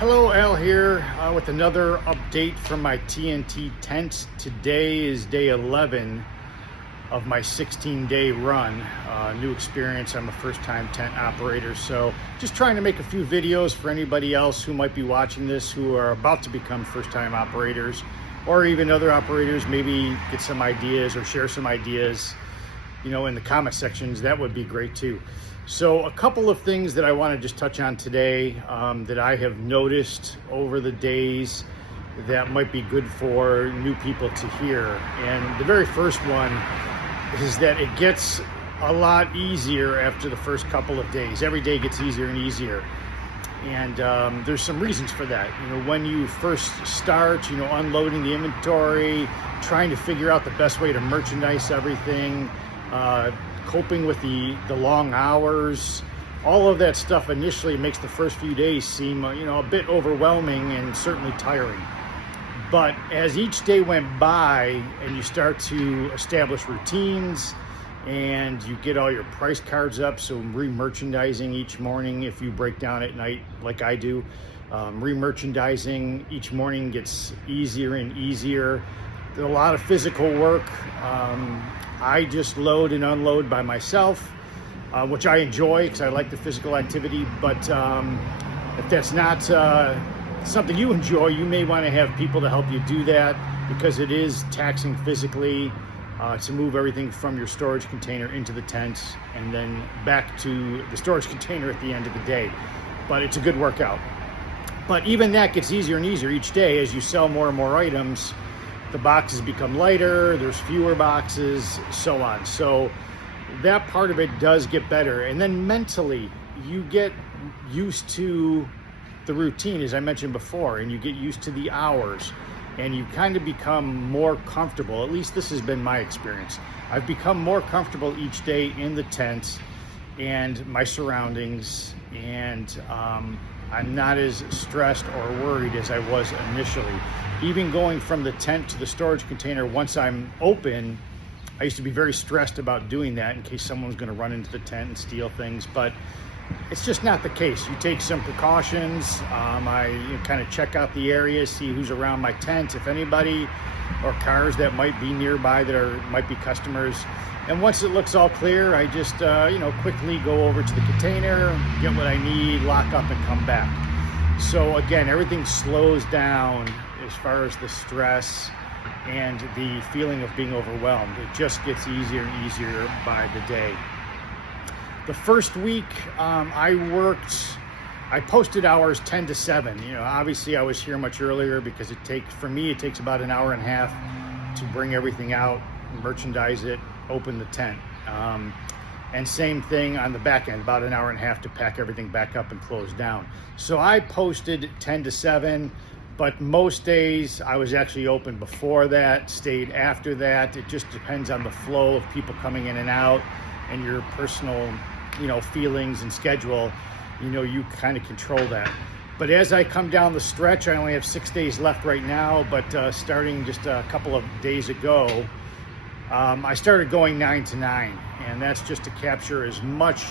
Hello, Al here with another update from my TNT tent. Today is day 11 of my 16-day run. New experience. I'm a first-time tent operator, so just trying to make a few videos for anybody else who might be watching this who are about to become first-time operators, or even other operators. Maybe get some ideas or share some ideas, in the comment sections. That would be great too. So a couple of things that I want to just touch on today that I have noticed over the days that might be good for new people to hear. And the very first one is that it gets a lot easier after the first couple of days. Every day gets easier and easier. And there's some reasons for that. When you first start, unloading the inventory, trying to figure out the best way to merchandise everything, coping with the long hours, all of that stuff initially makes the first few days seem a bit overwhelming and certainly tiring. But as each day went by and you start to establish routines and you get all your price cards up, so re-merchandising each morning, if you break down at night like I do, re-merchandising each morning gets easier and easier. There's a lot of physical work. I just load and unload by myself, which I enjoy because I like the physical activity. But if that's not something you enjoy, you may want to have people to help you do that, because it is taxing physically to move everything from your storage container into the tent and then back to the storage container at the end of the day. But it's a good workout. But even that gets easier and easier each day as you sell more and more items. The boxes become lighter, there's fewer boxes, so on. So that part of it does get better. And then mentally, you get used to the routine, as I mentioned before, and you get used to the hours, and you kind of become more comfortable. At least this has been my experience. I've become more comfortable each day in the tent and my surroundings, and I'm not as stressed or worried as I was initially. Even going from the tent to the storage container once I'm open, I used to be very stressed about doing that in case someone was going to run into the tent and steal things, but it's just not the case. You take some precautions. I kind of check out the area, see who's around my tent, if anybody, or cars that might be nearby that might be customers. And once it looks all clear, I just quickly go over to the container, get what I need, lock up, and come back. So again, everything slows down as far as the stress and the feeling of being overwhelmed. It just gets easier and easier by the day. The first week I posted hours 10 to 7. Obviously I was here much earlier because it takes about an hour and a half to bring everything out, merchandise it, open the tent. And same thing on the back end, about an hour and a half to pack everything back up and close down. So I posted 10 to 7, but most days I was actually open before that, stayed after that. It just depends on the flow of people coming in and out and your personal, feelings and schedule. You kind of control that. But as I come down the stretch, I only have 6 days left right now, but starting just a couple of days ago, I started going 9 to 9, and that's just to capture as much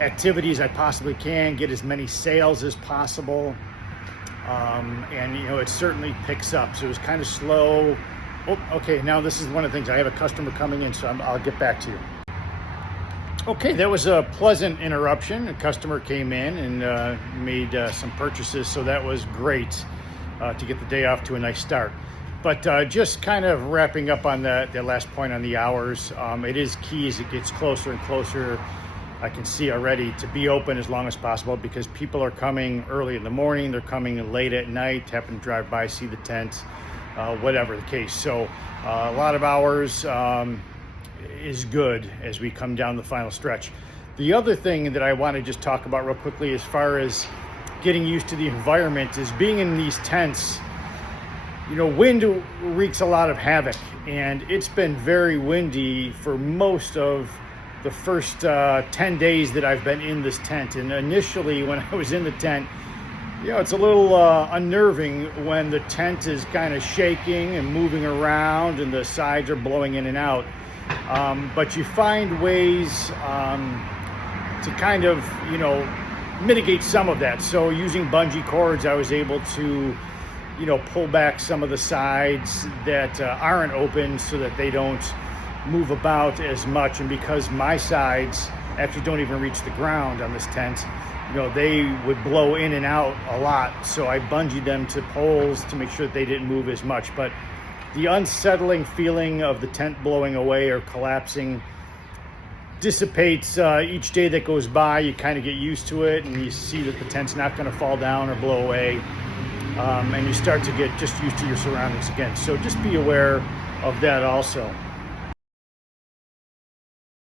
activity as I possibly can, get as many sales as possible, and it certainly picks up. So it was kind of slow. Oh, okay, now this is one of the things. I have a customer coming in, so I'll get back to you. Okay, that was a pleasant interruption. A customer came in and made some purchases, so that was great to get the day off to a nice start. But just kind of wrapping up on that last point on the hours, it is key as it gets closer and closer. I can see already to be open as long as possible, because people are coming early in the morning, they're coming late at night, happen to drive by, see the tent, whatever the case. So a lot of hours is good as we come down the final stretch. The other thing that I want to just talk about real quickly as far as getting used to the environment is being in these tents. Wind wreaks a lot of havoc, and it's been very windy for most of the first 10 days that I've been in this tent. And initially when I was in the tent, it's a little unnerving when the tent is kind of shaking and moving around and the sides are blowing in and out. But you find ways to kind of, mitigate some of that. So using bungee cords, I was able to, pull back some of the sides that aren't open so that they don't move about as much. And because my sides actually don't even reach the ground on this tent, they would blow in and out a lot. So I bungeed them to poles to make sure that they didn't move as much. But the unsettling feeling of the tent blowing away or collapsing dissipates each day that goes by. You kind of get used to it, and you see that the tent's not going to fall down or blow away, and you start to get just used to your surroundings again. So just be aware of that also.